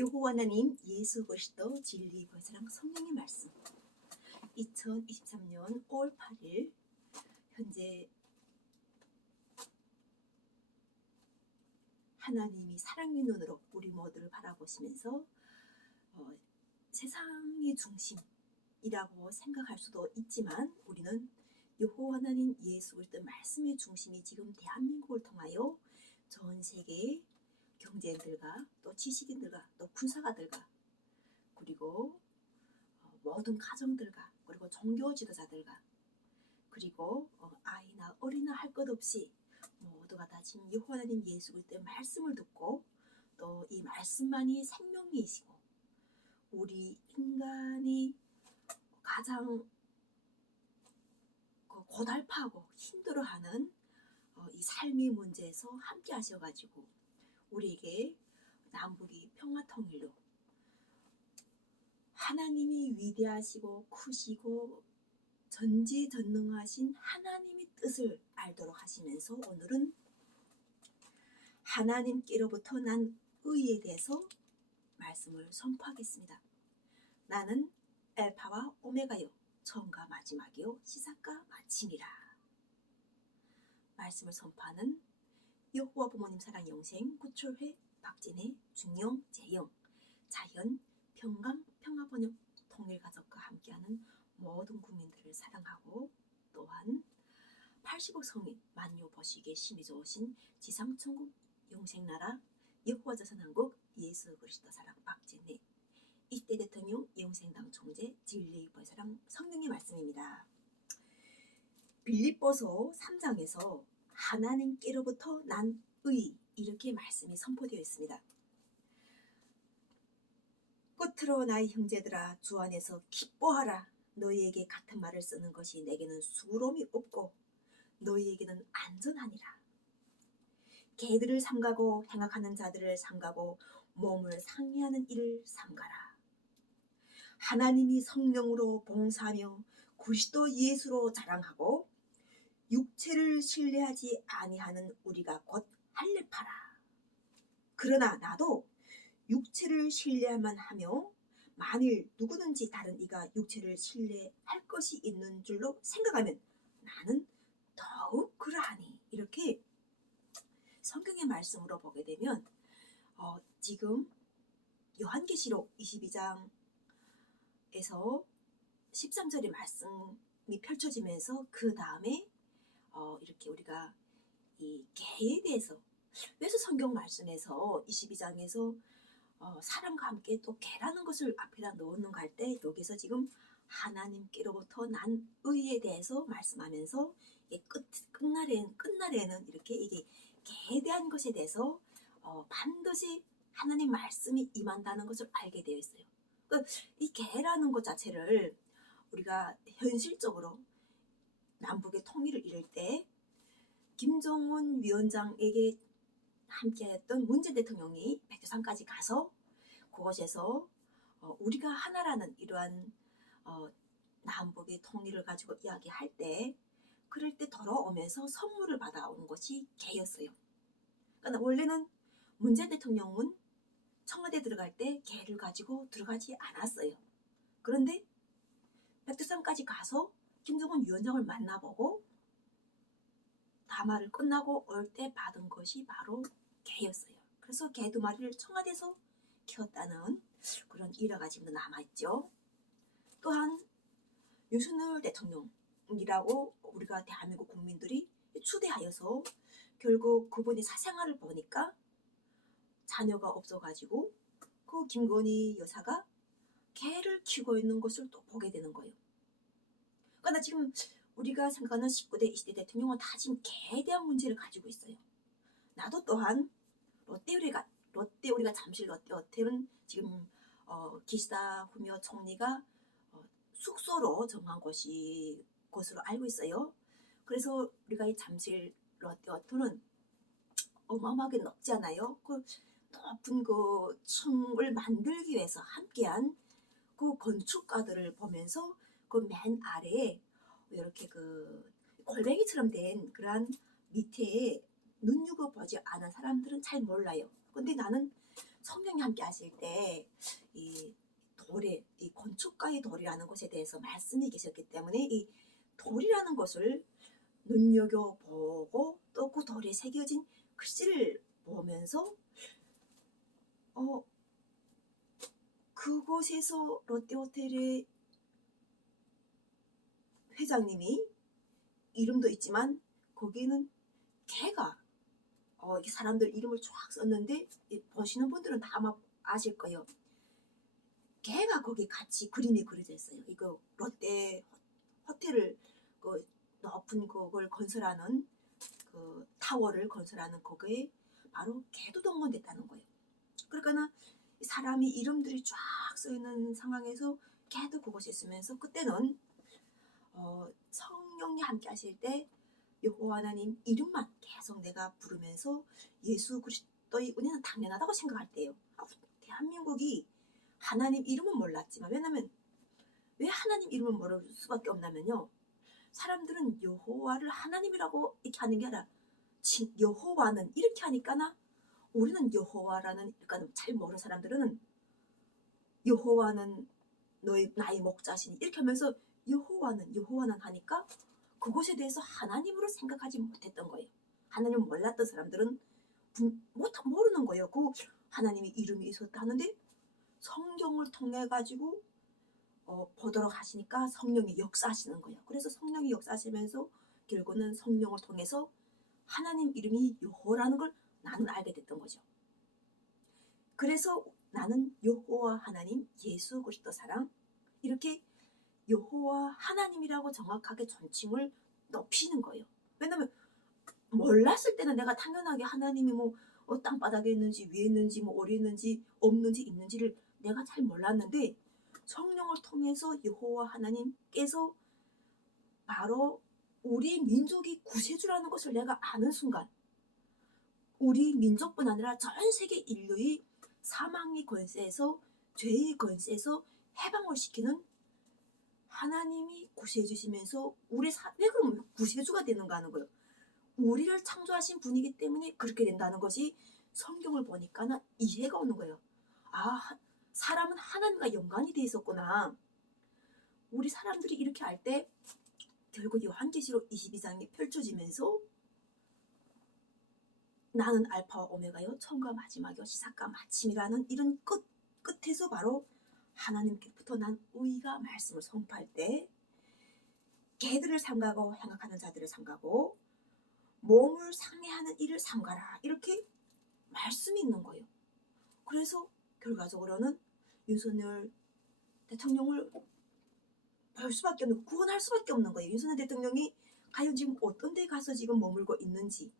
여호와 하나님 예수 그리스도 진리 보혜사랑 성령의 말씀 2023년 5월 8일 현재 하나님이 사랑의 눈으로 우리 모두를 바라보시면서 세상의 중심이라고 생각할 수도 있지만 우리는 여호와 하나님 예수 그리스도 말씀의 중심이 지금 대한민국을 통하여 전 세계의 경제인들과 또 지식인들과 또 군사가들과 그리고 모든 가정들과 그리고 종교 지도자들과 그리고 아이나 어린아 할 것 없이 모두가 다 지금 여호와 하나님 예수 그리스도의 말씀을 듣고 또 이 말씀만이 생명이시고 우리 인간이 가장 고달파하고 힘들어하는 이 삶의 문제에서 함께 하셔가지고 우리에게 남북이 평화통일로 하나님이 위대하시고 크시고 전지전능하신 하나님의 뜻을 알도록 하시면서 오늘은 하나님께로부터 난 의에 대해서 말씀을 선포하겠습니다. 나는 알파와 오메가요 처음과 마지막이요 시작과 마침이라. 말씀을 선포하는 여호와 부모님 사랑 영생 구출회 박진혜 중영 재영 자연 평강 평화번영 통일가족과 함께하는 모든 국민들을 사랑하고 또한 80억 성인 만유 보시기에 심히 좋으신 지상천국 영생나라 여호와 자선한국 예수 그리스도 사랑 박진혜 20대 대통령 영생당 총재 진리 보혜사랑 성령의 말씀입니다. 빌립보서 3장에서 하나님께로부터 난 의 이렇게 말씀이 선포되어 있습니다. 끝으로 나의 형제들아 주 안에서 기뻐하라. 너희에게 같은 말을 쓰는 것이 내게는 수고로움이 없고 너희에게는 안전하니라. 개들을 삼가고 행악하는 자들을 삼가고 몸을 상해하는 일을 삼가라. 하나님이 성령으로 봉사하며 그리스도 예수로 자랑하고 육체를 신뢰하지 아니하는 우리가 곧 할례파라. 그러나 나도 육체를 신뢰만 하며 만일 누구든지 다른 이가 육체를 신뢰할 것이 있는 줄로 생각하면 나는 더욱 그러하니. 이렇게 성경의 말씀으로 보게 되면 지금 요한계시록 22장에서 13절의 말씀이 펼쳐지면서 그 다음에 이렇게 우리가 이 개에 대해서 그래서 성경 말씀에서 22장에서 사람과 함께 또 개라는 것을 앞에다 넣는가 할 때 여기서 지금 하나님께로부터 난 의에 대해서 말씀하면서 끝날에는 이렇게 이게 개에 대한 것에 대해서 반드시 하나님 말씀이 임한다는 것을 알게 되어 있어요. 그러니까 이 개라는 것 자체를 우리가 현실적으로 남북의 통일을 이룰 때 김정은 위원장에게 함께했던 문재인 대통령이 백두산까지 가서 그곳에서 우리가 하나라는 이러한 남북의 통일을 가지고 이야기할 때 그럴 때 돌아오면서 선물을 받아온 것이 개였어요. 그러니까 원래는 문재인 대통령은 청와대 들어갈 때 개를 가지고 들어가지 않았어요. 그런데 백두산까지 가서 김정은 위원장을 만나보고 담화를 끝나고 올 때 받은 것이 바로 개였어요. 그래서 개 2마리를 청와대에서 키웠다는 그런 일화가 지금도 남아있죠. 또한 윤석열 대통령이라고 우리가 대한민국 국민들이 추대하여서 결국 그분이 사생활을 보니까 자녀가 없어가지고 그 김건희 여사가 개를 키우고 있는 것을 또 보게 되는 거예요. 그러니까 지금 우리가 생각하는 19대 20대 대통령은 다 지금 개에 대한 문제를 가지고 있어요. 나도 또한 우리가 잠실 롯데호텔은 지금 기시다 후미오 총리가 숙소로 정한 곳으로 알고 있어요. 그래서 우리가 이 잠실 롯데호텔은 어마어마하게 높지 않아요? 그 높은 그 층을 만들기 위해서 함께한 그 건축가들을 보면서 그 맨 아래에 이렇게 그 골뱅이처럼 된 그러한 밑에 눈여겨보지 않은 사람들은 잘 몰라요. 근데 나는 성령이 함께 하실 때 이 돌에, 이 건축가의 돌이라는 것에 대해서 말씀이 계셨기 때문에 이 돌이라는 것을 눈여겨보고 또 그 돌에 새겨진 글씨를 보면서 그곳에서 롯데호텔의 회장님이 이름도 있지만 거기에는 개가 이 사람들 이름을 쫙 썼는데 보시는 분들은 다 아마 아실 거예요. 개가 거기 같이 그림이 그려져 있어요. 이거 롯데 호텔을 그 높은 그걸 건설하는 그 타워를 건설하는 거기에 바로 개도 동원됐다는 거예요. 그러니까 사람이 이름들이 쫙 써있는 상황에서 개도 그곳에 있으면서 그때는 성령이 함께 하실 때 여호와 하나님 이름만 계속 내가 부르면서 예수 그리스도의 은혜는 당연하다고 생각할 때예요. 대한민국이 하나님 이름은 몰랐지만, 왜냐면 왜 하나님 이름을 모를 수밖에 없냐면요, 사람들은 여호와를 하나님이라고 이렇게 하는 게 아니라 여호와는 이렇게 하니까나 우리는 여호와라는, 그러니까 잘 모르는 사람들은 여호와는 나의 목자시니 이렇게 하면서 여호와는 하니까 그것에 대해서 하나님으로 생각하지 못했던 거예요. 하나님을 몰랐던 사람들은 모르는 거예요. 그 하나님의 이름이 있었다 하는데 성경을 통해 가지고 보도록 하시니까 성령이 역사하시는 거예요. 그래서 성령이 역사하시면서 결국은 성령을 통해서 하나님 이름이 여호와라는 걸 나는 알게 됐던 거죠. 그래서 나는 여호와 하나님 예수 그리스도 사랑, 이렇게 여호와 하나님이라고 정확하게 존칭을 높이는 거예요. 왜냐면 몰랐을 때는 내가 당연하게 하나님이 땅바닥에 있는지 위에 있는지 어디 있는지 없는지 있는지를 내가 잘 몰랐는데 성령을 통해서 여호와 하나님께서 바로 우리 민족이 구세주라는 것을 내가 아는 순간, 우리 민족뿐 아니라 전 세계 인류의 사망의 권세에서, 죄의 권세에서 해방을 시키는 하나님이 구세주시면서 왜 그러면 구세주가 되는가 하는 거예요. 우리를 창조하신 분이기 때문에 그렇게 된다는 것이 성경을 보니까 이해가 오는 거예요. 사람은 하나님과 연관이 돼 있었구나. 우리 사람들이 이렇게 할 때 결국 요한계시록 22장이 펼쳐지면서 나는 알파와 오메가요, 처음과 마지막이요, 시작과 마침이라는 이런 끝에서 바로 하나님께부터 난 의가 말씀을 선포할 때 개들을 삼가고 행악하는 자들을 삼가고 몸을 상례하는 이를 삼가라, 이렇게 말씀이 있는 거예요. 그래서 결과적으로는 윤석열 대통령을 볼 수밖에 없는, 구원할 수밖에 없는 거예요. 윤석열 대통령이 과연 지금 어떤 데 가서 지금 머물고 있는지,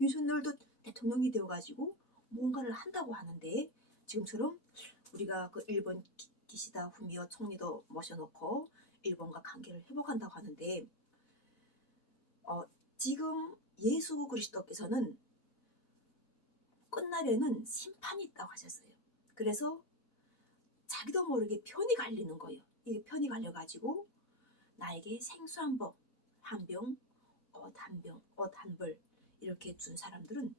윤석열도 대통령이 되어가지고 뭔가를 한다고 하는데 지금처럼 우리가 그 일본 기시다 후미오 총리도 모셔놓고 일본과 관계를 회복한다고 하는데 지금 예수 그리스도께서는 끝날에는 심판이 있다고 하셨어요. 그래서 자기도 모르게 편이 갈리는 거예요. 이게 편이 갈려가지고 나에게 생수 한 번, 한 병, 한 병, 한 벌 이렇게 준 사람들은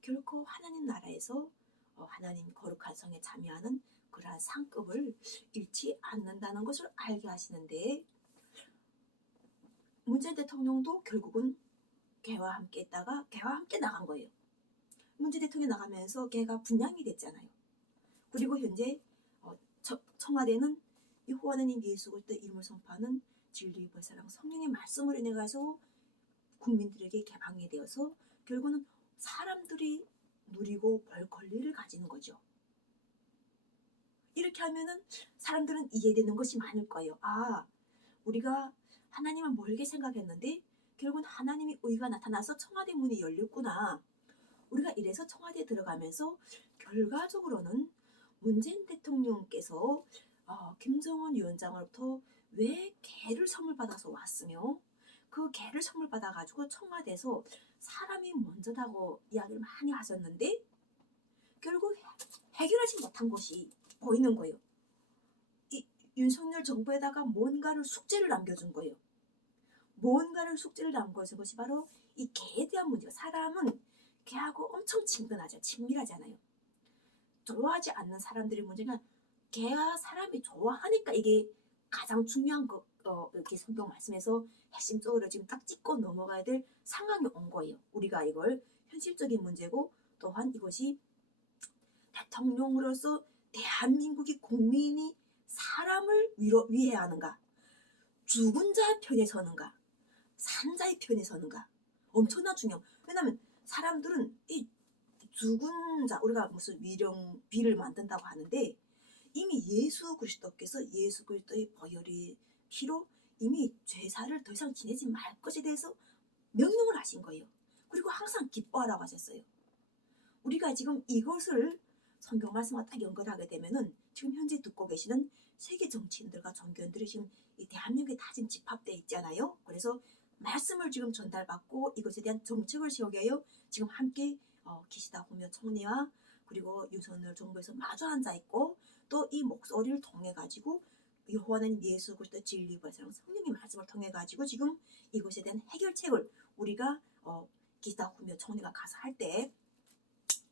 결코 하나님 나라에서 하나님 거룩한 성에 참여하는 그러한 상급을 잃지 않는다는 것을 알게 하시는데, 문재인 대통령도 결국은 개와 함께 있다가 개와 함께 나간 거예요. 문재인 대통령이 나가면서 개가 분양이 됐잖아요. 그리고 현재 청와대는 여호와 하나님 예수 그리스도 이름을 선포하는 진리의 보혜사랑 성령의 말씀을 인해 가서 국민들에게 개방이 되어서 결국은 사람들이 누리고 볼 권리를 가지는 거죠. 이렇게 하면은 사람들은 이해되는 것이 많을 거예요. 우리가 하나님을 멀게 생각했는데 결국은 하나님의 의가 나타나서 청와대 문이 열렸구나. 우리가 이래서 청와대에 들어가면서 결과적으로는 문재인 대통령께서 김정은 위원장으로부터 왜 개를 선물 받아서 왔으며 그 개를 선물 받아가지고 청와대에서 사람이 먼저다고 이야기를 많이 하셨는데 결국 해결하지 못한 것이 보이는 거예요. 이 윤석열 정부에다가 뭔가를 숙제를 남겨준 거예요. 뭔가를 숙제를 남겨준 것이 바로 이 개에 대한 문제가, 사람은 개하고 엄청 친근하죠. 친밀하잖아요. 좋아하지 않는 사람들의 문제가 걔가 사람이 좋아하니까 이게 가장 중요한 거 이렇게 성경 말씀에서 핵심적으로 지금 딱 짚고 넘어가야 될 상황이 온 거예요. 우리가 이걸 현실적인 문제고 또한 이것이 대통령으로서 대한민국의 국민이 사람을 위해야 하는가, 죽은 자의 편에 서는가, 산 자의 편에 서는가, 엄청나 중요해요. 왜냐하면 사람들은 이 죽은 자, 우리가 무슨 비를 만든다고 하는데 이미 예수 그리스도께서 예수 그리스도의 보혈의 피로 이미 죄사를 더 이상 지내지 말 것에 대해서 명령을 하신 거예요. 그리고 항상 기뻐하라고 하셨어요. 우리가 지금 이것을 성경 말씀과 딱 연결하게 되면은 지금 현재 듣고 계시는 세계 정치인들과 종교인들이 지금 이 대한민국에 다 지금 집합되어 있잖아요. 그래서 말씀을 지금 전달받고 이것에 대한 정책을 세우기 위하여 지금 함께 기시다 후미오 총리와 그리고 윤석열 정부에서 마주 앉아 있고 또 이 목소리를 통해 가지고 여호와는 예수 그리스도 진리와 사랑 성령의 말씀을 통해 가지고 지금 이것에 대한 해결책을 우리가 기시다 후미오 총리가 가서 할 때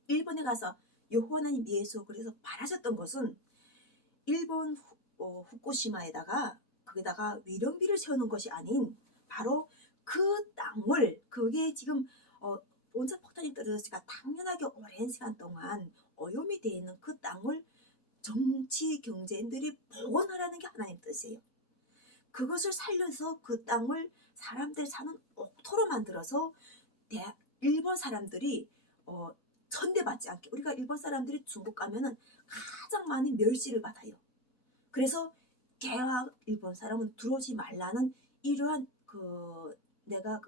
일본에 가서 여호와는 예수 그래서 바라셨던 것은 일본 후쿠시마에다가 거기다가 위령비를 세우는 것이 아닌 바로 그 땅을 그게 지금 원자 폭탄이 떨어졌으니까 당연하게 오랜 시간 동안 오염이 되어 있는 그 땅을 정치 경제인들이 복원하라는 게 하나님 뜻이에요. 그것을 살려서 그 땅을 사람들 사는 옥토로 만들어서 일본 사람들이 천대받지 않게 우리가 일본 사람들이 중국 가면은 가장 많이 멸시를 받아요. 그래서 개와 일본 사람은 들어오지 말라는 이러한 내가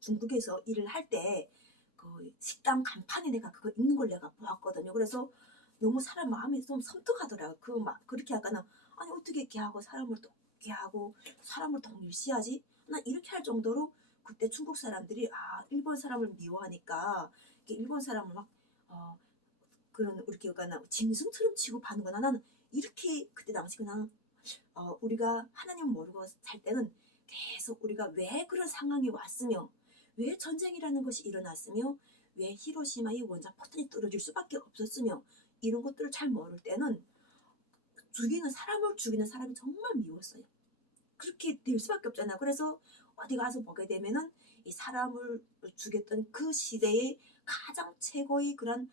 중국에서 일을 할 때 식당 간판에 내가 그거 있는 걸 내가 보았거든요. 그래서 너무 사람 마음이 좀 섬뜩하더라고요. 그렇게 하거나 아니 어떻게 개하고 사람을 동일시하지? 나 이렇게 할 정도로 그때 중국 사람들이 일본 사람을 미워하니까 일본 사람을 막 그런 이렇게 짐승처럼 취급하는구나. 나는 이렇게 그때 당시 그냥 우리가 하나님 모르고 살 때는 계속 우리가 왜 그런 상황이 왔으며 왜 전쟁이라는 것이 일어났으며 왜 히로시마의 원자 포탄이 떨어질 수밖에 없었으며 이런 것들을 잘 모를 때는 사람을 죽이는 사람이 정말 미웠어요. 그렇게 될 수밖에 없잖아. 그래서 어디 가서 보게 되면은 이 사람을 죽였던 그 시대의 가장 최고의 그런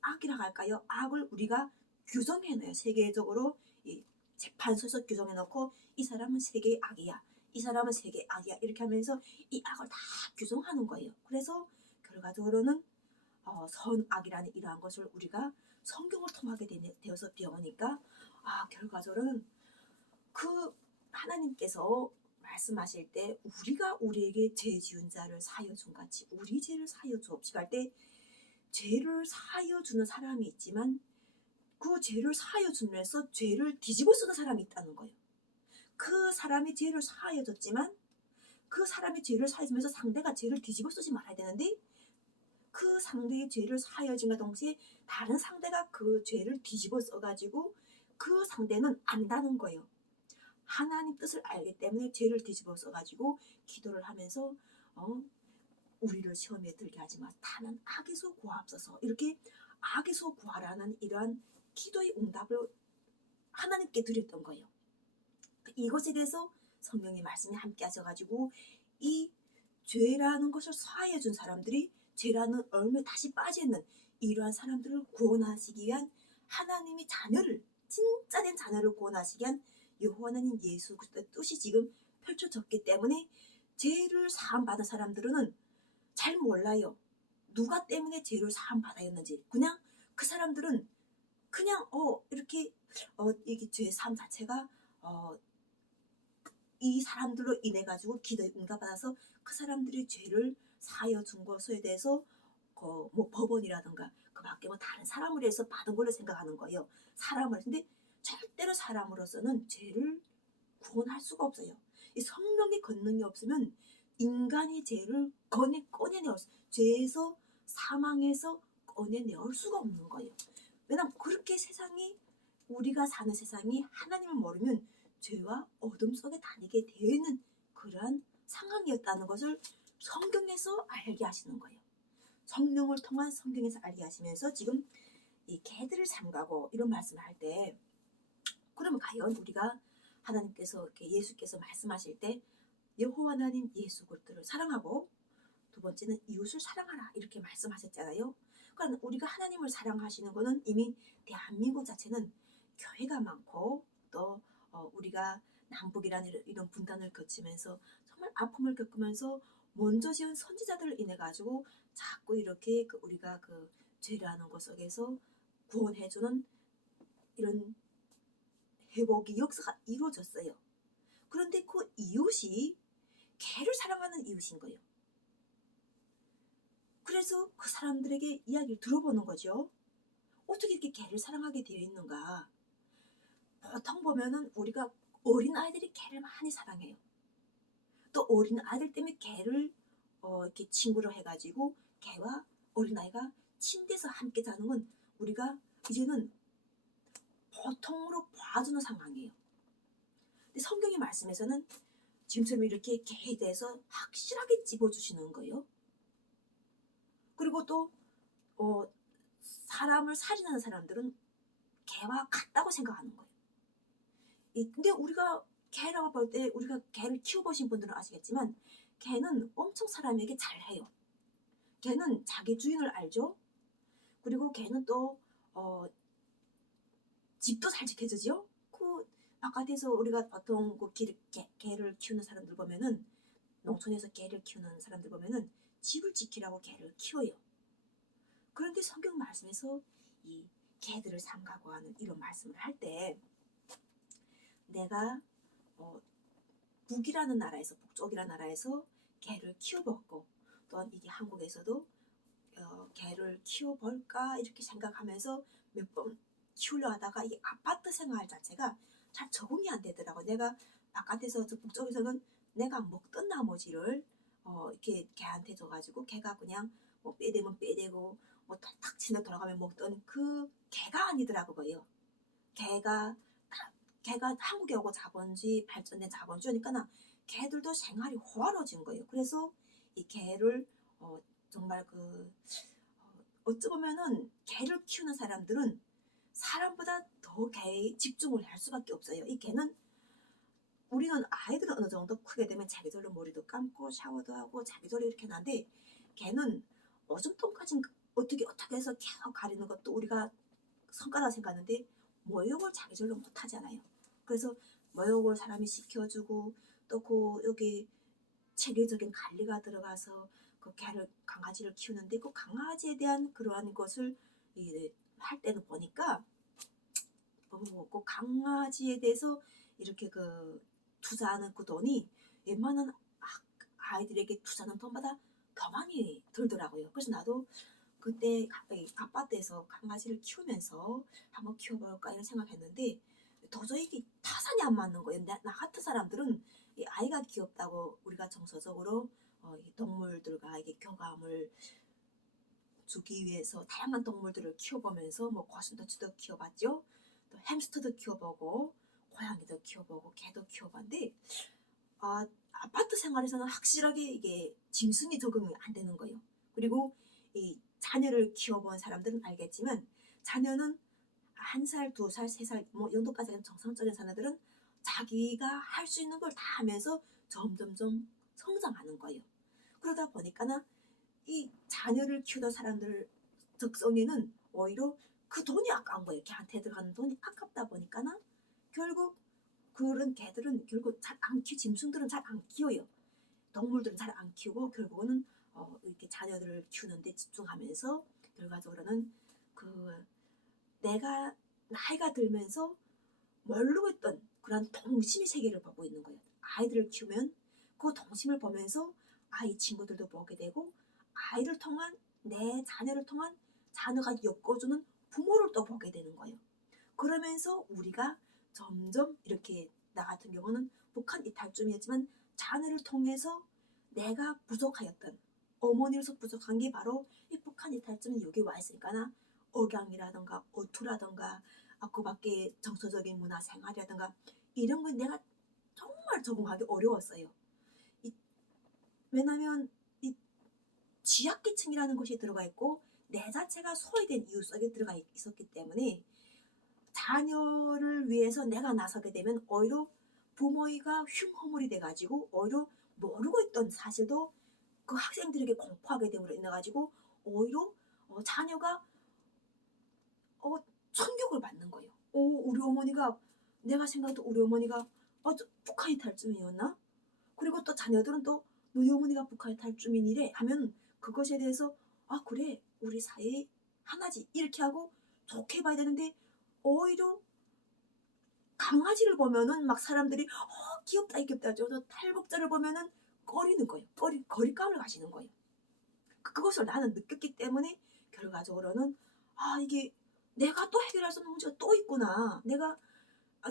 악이라고 할까요? 악을 우리가 규정해놔요. 세계적으로 이 재판소에서 규정해놓고 이 사람은 세계의 악이야. 이 사람은 세계의 악이야. 이렇게 하면서 이 악을 다 규정하는 거예요. 그래서 결과적으로는 선악이라는 이러한 것을 우리가 성경을 통하게 되어서 배우니까 결과적으로는 그 하나님께서 말씀하실 때 우리가 우리에게 죄 지은 자를 사하여 준 같이 우리 죄를 사하여 주옵시고 할 때 죄를 사하여 주는 사람이 있지만 그 죄를 사하여 주면서 죄를 뒤집어 쓰는 사람이 있다는 거예요. 그 사람이 죄를 사하여 줬지만 그 사람이 죄를 사하여 주면서 상대가 죄를 뒤집어 쓰지 말아야 되는데 그 상대의 죄를 사하여 준과 동시에 다른 상대가 그 죄를 뒤집어 써가지고 그 상대는 안다는 거예요. 하나님 뜻을 알기 때문에 죄를 뒤집어 써가지고 기도를 하면서 우리를 시험에 들게 하지 마. 다만 악에서 구하옵소서. 이렇게 악에서 구하라는 이러한 기도의 응답을 하나님께 드렸던 거예요. 이것에 대해서 성령의 말씀이 함께 하셔가지고 이 죄라는 것을 사하여 준 사람들이 죄라는 얼음에 다시 빠져있는 이러한 사람들을 구원하시기 위한 하나님의 자녀를 진짜 된 자녀를 구원하시기 위한 여호와 하나님 예수 그리스도의 뜻이 지금 펼쳐졌기 때문에 죄를 사함 받은 사람들은 잘 몰라요. 누가 때문에 죄를 사함 받았는지. 그냥 그 사람들은 그냥 이렇게 이게 죄 사함 자체가 이 사람들로 인해 가지고 기도에 응답받아서 그 사람들이 죄를 사하여 준 것에 대해서 뭐 법원이라든가 그 밖에 뭐 다른 사람을 해서 받은 걸로 생각하는 거예요. 사람을. 근데 절대로 사람으로서는 죄를 구원할 수가 없어요. 이 성령의 권능이 없으면 인간이 죄를 꺼내내올 죄에서 사망에서 꺼내내올 수가 없는 거예요. 왜냐하면 그렇게 세상이 우리가 사는 세상이 하나님을 모르면 죄와 어둠 속에 다니게 되어 있는 그러한 상황이었다는 것을 성경에서 알게 하시는 거예요. 성령을 통한 성경에서 알게 하시면서 지금 이 개들을 삼가고 이런 말씀을 할 때, 그러면 과연 우리가 하나님께서 이렇게 예수께서 말씀하실 때 여호와 하나님 예수 그리스도를 사랑하고 두 번째는 이웃을 사랑하라 이렇게 말씀하셨잖아요. 그러니까 우리가 하나님을 사랑하시는 것은 이미 대한민국 자체는 교회가 많고 또 우리가 남북이라는 이런 분단을 거치면서 정말 아픔을 겪으면서 먼저 지은 선지자들을 인해 가지고 자꾸 이렇게 우리가 죄라는 것 속에서 구원해주는 이런 회복의 역사가 이루어졌어요. 그런데 그 이웃이 개를 사랑하는 이웃인 거예요. 그래서 그 사람들에게 이야기를 들어보는 거죠. 어떻게 이렇게 개를 사랑하게 되어 있는가. 보통 보면은 우리가 어린 아이들이 개를 많이 사랑해요. 또 어린 아이들 때문에 개를 이렇게 친구로 해가지고 개와 어린아이가 침대에서 함께 자는 건 우리가 이제는 보통으로 봐주는 상황이에요. 근데 성경의 말씀에서는 지금처럼 이렇게 개에 대해서 확실하게 찝어주시는 거예요. 그리고 또 사람을 살인하는 사람들은 개와 같다고 생각하는 거예요. 근데 우리가 개라고 볼 때 우리가 개를 키워보신 분들은 아시겠지만 개는 엄청 사람에게 잘해요. 개는 자기 주인을 알죠. 그리고 개는 또 집도 잘 지켜주죠. 그 바깥에서 우리가 보통 개를 키우는 사람들 보면은 농촌에서 개를 키우는 사람들 보면은 집을 지키라고 개를 키워요. 그런데 성경 말씀에서 이 개들을 삼가고 하는 이런 말씀을 할 때 내가 북쪽이라는 나라에서 개를 키워봤고 또한 이게 한국에서도 개를 키워볼까 이렇게 생각하면서 몇 번 키우려 하다가 이 아파트 생활 자체가 잘 적응이 안 되더라고요. 내가 바깥에서 북쪽에서는 내가 먹던 나머지를 이렇게 개한테 줘가지고 개가 그냥 뭐 빼대면 빼대고 뭐 탁 치며 돌아가면 먹던 그 개가 아니더라고요. 개가 한국에 오고 발전된 자본주의니까 개들도 생활이 호화로워진 거예요. 그래서 이 개를 정말 어찌 보면은 개를 키우는 사람들은 사람보다 더 개에 집중을 할 수밖에 없어요. 이 개는 우리는 아이들은 어느 정도 크게 되면 자기들로 머리도 감고 샤워도 하고 자기들로 이렇게 하는데 개는 어중동까지 어떻게 해서 계속 가리는 것도 우리가 성과라 생각하는데 모욕을 자기들로 못하잖아요. 그래서 모욕을 사람이 시켜주고 또 여기 체계적인 관리가 들어가서 강아지를 키우는데 그 강아지에 대한 그러한 것을 할 때는 보니까 그 강아지에 대해서 이렇게 투자하는 그 돈이 웬만한 아이들에게 투자하는 돈보다 더 많이 들더라고요. 그래서 나도 그때 아파트에서 강아지를 키우면서 한번 키워볼까 이런 생각했는데 도저히 이게 타산이 안 맞는 거예요. 나 같은 사람들은 이 아이가 귀엽다고 우리가 정서적으로 이 동물들과 이게 교감을 주기 위해서 다양한 동물들을 키워보면서 뭐 고슴도치도 키워봤죠. 또 햄스터도 키워보고 고양이도 키워보고 개도 키워봤는데 아파트 생활에서는 확실하게 이게 짐승이 적응이 안 되는 거예요. 그리고 이 자녀를 키워본 사람들은 알겠지만 자녀는 1살, 2살, 3살 뭐 정도까지 정상적인 자녀들은 자기가 할 수 있는 걸 다 하면서 점점점 성장하는 거예요. 그러다 보니까 이 자녀를 키우던 사람들 적성에는 오히려 그 돈이 아까운 거예요. 걔한테 들어가는 돈이 아깝다 보니까 결국 그런 개들은 결국 짐승들은 잘 안 키워요. 동물들은 잘 안 키우고 결국은 이렇게 자녀들을 키우는데 집중하면서 결과적으로는 내가 나이가 들면서 모르고 있던 그런 동심의 세계를 보고 있는 거예요. 아이들을 키우면 그 동심을 보면서 아이 친구들도 보게 되고 아이를 통한 내 자녀를 통한 자녀가 엮어주는 부모를 또 보게 되는 거예요. 그러면서 우리가 점점 이렇게 나 같은 경우는 북한 이탈쯤이었지만 자녀를 통해서 내가 부족하였던 어머니로서 부족한 게 바로 이 북한 이탈쯤은 여기 와 있으니까 억양이라든가 어투라든가 그 밖에 정서적인 문화 생활이라든가 이런 건 내가 정말 적응하기 어려웠어요. 왜냐하면 이 취약계층이라는 것이 들어가 있고 내 자체가 소외된 이유 속에 들어가 있었기 때문에 자녀를 위해서 내가 나서게 되면 오히려 부모가 흉허물이 돼가지고 오히려 모르고 있던 사실도 그 학생들에게 공포하게 됨으로 인해 가지고 오히려 자녀가 어, 충격을 받는 거예요. 우리 어머니가 내가 생각해도 우리 어머니가 북한이 탈주민이었나? 그리고 또 자녀들은 또 너희 어머니가 북한이 탈주민이래 하면 그것에 대해서 그래 우리 사이 하나지 이렇게 하고 좋게 봐야 되는데 오히려 강아지를 보면은 막 사람들이 귀엽다 귀엽다 저 탈북자를 보면은 꺼리는 거예요. 거리감을 가시는 거예요. 그것을 나는 느꼈기 때문에 결과적으로는 이게 내가 또 해결할 수 없는 문제가 또 있구나. 내가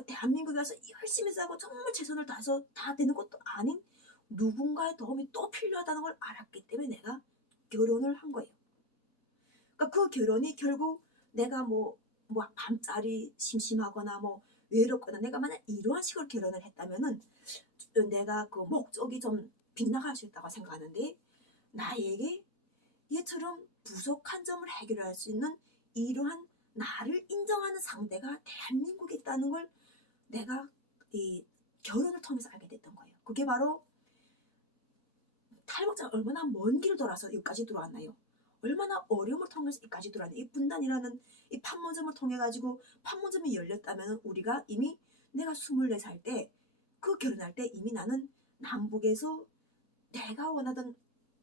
대한민국에 와서 열심히 싸고 정말 최선을 다해서 다 되는 것도 아닌 누군가의 도움이 또 필요하다는 걸 알았기 때문에 내가 결혼을 한 거예요. 그러니까 그 결혼이 결국 내가 뭐 밤자리 심심하거나 뭐 외롭거나 내가 만약 이러한 식으로 결혼을 했다면은 내가 그 목적이 좀 빗나갈 수 있다고 생각하는데 나에게 얘처럼 부족한 점을 해결할 수 있는 이러한 나를 인정하는 상대가 대한민국에 있다는 걸 내가 이 결혼을 통해서 알게 됐던 거예요. 그게 바로 탈북자가 얼마나 먼 길을 돌아서 여기까지 들어왔나요? 얼마나 어려움을 통해서 여기까지 들어왔나요? 이 분단이라는 이 판문점을 통해 가지고 판문점이 열렸다면 우리가 이미 내가 24살 때 그 결혼할 때 이미 나는 남북에서 내가 원하던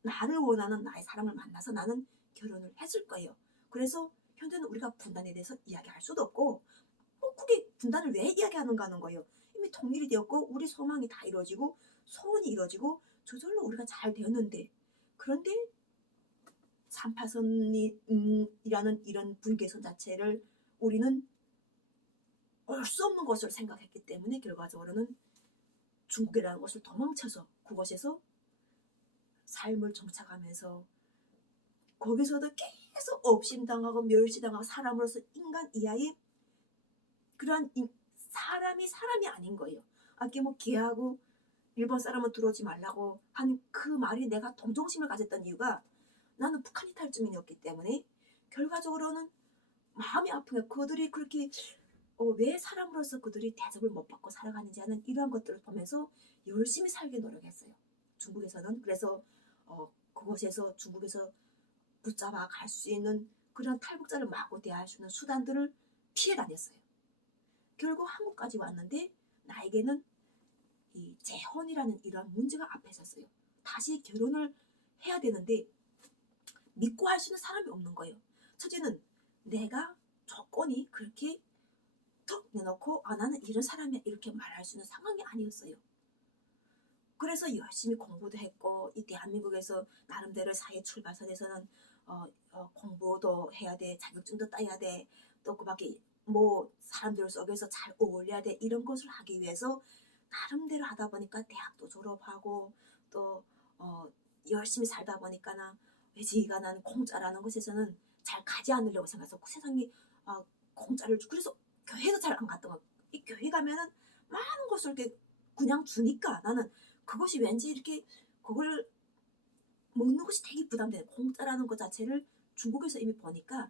나를 원하는 나의 사람을 만나서 나는 결혼을 했을 거예요. 그래서 현재는 우리가 분단에 대해서 이야기할 수도 없고 그게 분단을 왜 이야기하는가 하는 거예요. 이미 통일이 되었고 우리 소망이 다 이루어지고 소원이 이루어지고 저절로 우리가 잘 되었는데 그런데 3파선이라는 이런 분계선 자체를 우리는 올 수 없는 것으로 생각했기 때문에 결과적으로는 중국이라는 것을 도망쳐서 그곳에서 삶을 정착하면서 거기서도 계속 업심당하고 멸시당하고 사람으로서 인간 이하의 그러한 사람이 아닌 거예요. 아까 뭐 개하고 일본 사람은 들어오지 말라고 한 그 말이 내가 동정심을 가졌던 이유가 나는 북한이 탈주민이었기 때문에 결과적으로는 마음이 아픈 거예요. 그들이 그렇게 왜 사람으로서 그들이 대접을 못 받고 살아가는지 하는 이러한 것들을 보면서 열심히 살기 노력했어요. 중국에서는. 그래서 그곳에서 중국에서 붙잡아 갈 수 있는 그런 탈북자를 마구 대할 수 있는 수단들을 피해 다녔어요. 결국 한국까지 왔는데 나에게는 이 재혼이라는 이런 문제가 앞에 섰어요. 다시 결혼을 해야 되는데 믿고 할 수 있는 사람이 없는 거예요. 첫째는 내가 조건이 그렇게 턱 내놓고 나는 이런 사람이야 이렇게 말할 수 있는 상황이 아니었어요. 그래서 열심히 공부도 했고 이 대한민국에서 나름대로 사회 출발선에서는 공부도 해야 돼, 자격증도 따야 돼, 또 그 밖에 뭐 사람들 속에서 잘 어울려야 돼 이런 것을 하기 위해서 나름대로 하다 보니까 대학도 졸업하고 또 열심히 살다 보니까는 왜지가 나는 공짜라는 것에서는 잘 가지 않으려고 생각해서 그 세상에 공짜를 그래서 교회도 잘 안 갔던 거야. 이 교회 가면은 많은 것을 이렇게 그냥 주니까 나는 그것이 왠지 이렇게 그걸 먹는 것이 되게 부담돼. 공짜라는 것 자체를 중국에서 이미 보니까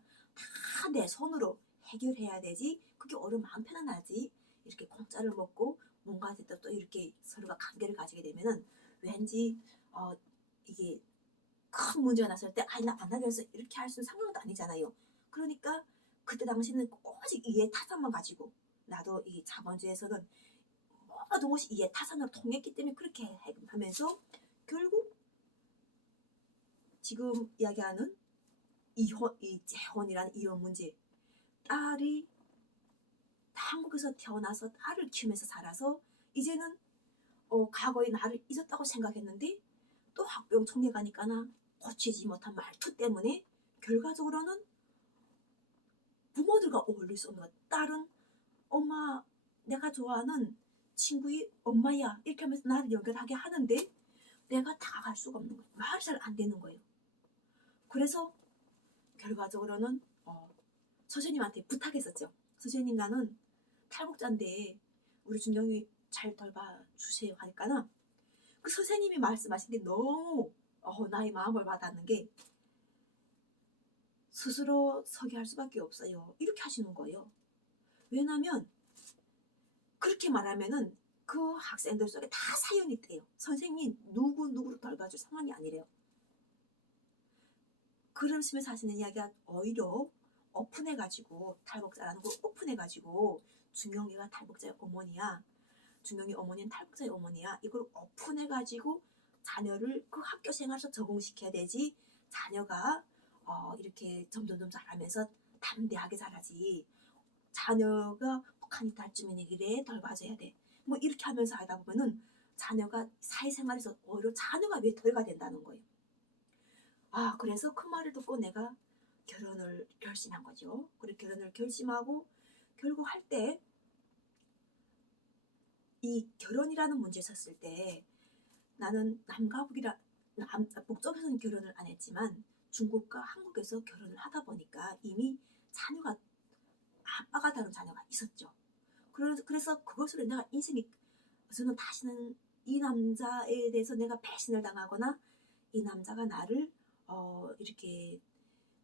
다 내 손으로 해결해야 되지. 그게 얼른 마음 편안하지. 이렇게 공짜를 먹고 뭔가 또 이렇게 서로가 관계를 가지게 되면은 왠지 이게 큰 문제가 났을 때 나 만나게 해서 이렇게 할 수 있는 상황도 아니잖아요. 그러니까 그때 당시는 오직 이해 타산만 가지고 나도 이 자본주의에서는 모든 것이 이해 타산으로 통했기 때문에 그렇게 하면서 결국 지금 이야기하는 이 재혼이라는 이런 문제 딸이 한국에서 태어나서 딸을 키우면서 살아서 이제는 과거에 나를 잊었다고 생각했는데 또 학병 총회 가니까나 고치지 못한 말투 때문에 결과적으로는 부모들과 어울릴 수 없는 것. 딸은 엄마 내가 좋아하는 친구의 엄마야 이렇게 하면서 나를 연결하게 하는데 내가 다가갈 수가 없는 거예요. 말이 잘 안 되는 거예요. 그래서 결과적으로는 선생님한테 부탁했었죠. 선생님 나는 탈북자인데 우리 준영이 잘 돌봐주세요 하니까는 그 선생님이 말씀하신 게 너무 나의 마음을 와닿는 게 스스로 서게 할 수밖에 없어요. 이렇게 하시는 거예요. 왜냐하면 그렇게 말하면은 그 학생들 속에 다 사연이 있대요. 선생님 누구를 돌봐줄 상황이 아니래요. 그러시면서 하시는 이야기가 오히려 오픈해가지고, 탈북자라는 걸 오픈해가지고 준영이가 탈북자의 어머니야, 준영이 어머니는 탈북자의 어머니야, 이걸 오픈해가지고 자녀를 그 학교 생활에서 적응시켜야 되지. 자녀가 이렇게 점점점 자라면서 담대하게 자라지. 자녀가 북한이 탈주면 이래 덜 봐줘야 돼. 뭐 이렇게 하면서 하다 보면은 자녀가 사회생활에서 오히려 자녀가 외톨이가 된다는 거예요. 그래서 그 말을 듣고 내가 결혼을 결심한 거죠. 그리고 결혼을 결심하고 결국 할 때, 이 결혼이라는 문제에 섰을 때 나는 북쪽에서는 결혼을 안 했지만 중국과 한국에서 결혼을 하다 보니까 이미 자녀가, 아빠가 다른 자녀가 있었죠. 그래서 그것으로 내가 저는 다시는 이 남자에 대해서 내가 배신을 당하거나 이 남자가 나를 이렇게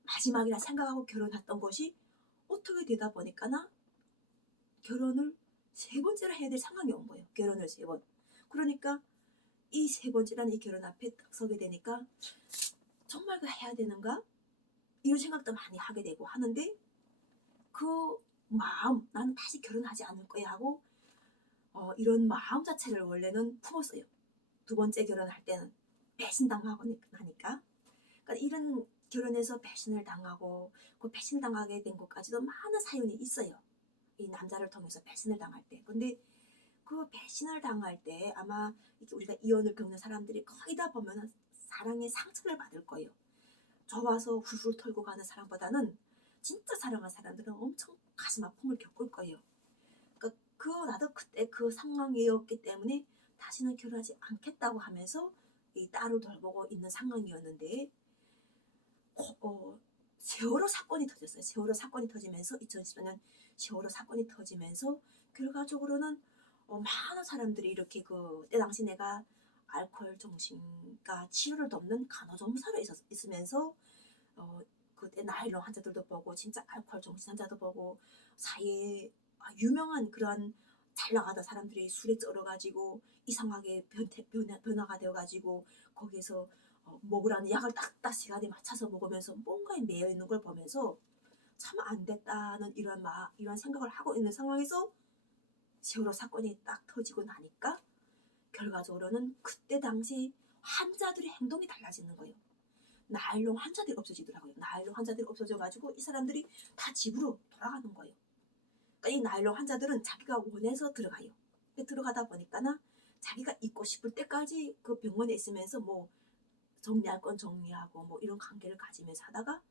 마지막이라 생각하고 결혼했던 것이 어떻게 되다 보니까 나 결혼을 세 번째로 해야 될 상황이 온 거예요. 결혼을 세 번. 그러니까 이 세 번째라는 이 결혼 앞에 딱 서게 되니까 정말 그 해야 되는가? 이런 생각도 많이 하게 되고 하는데, 그 마음, 나는 다시 결혼하지 않을 거야 하고 이런 마음 자체를 원래는 품었어요. 두 번째 결혼할 때는 배신당하고 나니까. 그러니까 이런 결혼해서 배신을 당하고 그 배신당하게 된 것까지도 많은 사연이 있어요. 이 남자를 통해서 배신을 당할 때. 근데 그 배신을 당할 때 아마 우리가 이혼을 겪는 사람들이 거의 다 보면 사랑의 상처를 받을 거예요. 좋아서 훌훌 털고 가는 사람보다는 진짜 사랑하는 사람들은 엄청 가슴 아픔을 겪을 거예요. 그러니까 나도 그때 그 상황이었기 때문에 다시는 결혼하지 않겠다고 하면서 이 딸을 돌보고 있는 상황이었는데, 세월호 사건이 터졌어요. 세월호 사건이 터지면서 2014년 세월호 사건이 터지면서 결과적으로는 많은 사람들이 이렇게 그때 당시 내가 알코올 정신과 치료를 돕는 간호조무사로 있으면서 그때 나일론 환자들도 보고 진짜 알코올 정신 환자도 보고 사회에 유명한 그런 잘 나가던 사람들이 술에 쩔어가지고 이상하게 변화가 되어가지고 거기에서 먹으라는 약을 딱딱 시간에 맞춰서 먹으면서 뭔가에 매여 있는 걸 보면서 참 안 됐다는 이런 생각을 하고 있는 상황에서 세월호 사건이 딱 터지고 나니까 결과적으로는 그때 당시 환자들의 행동이 달라지는 거예요. 나일론 환자들이 없어지더라고요. 나일론 환자들이 없어져가지고 이 사람들이 다 집으로 돌아가는 거예요. 그러니까 이 나일론 환자들은 자기가 원해서 들어가요. 들어가다 보니까는 자기가 있고 싶을 때까지 그 병원에 있으면서 뭐 정리할 건 정리하고 뭐 이런 관계를 가지면서 하다가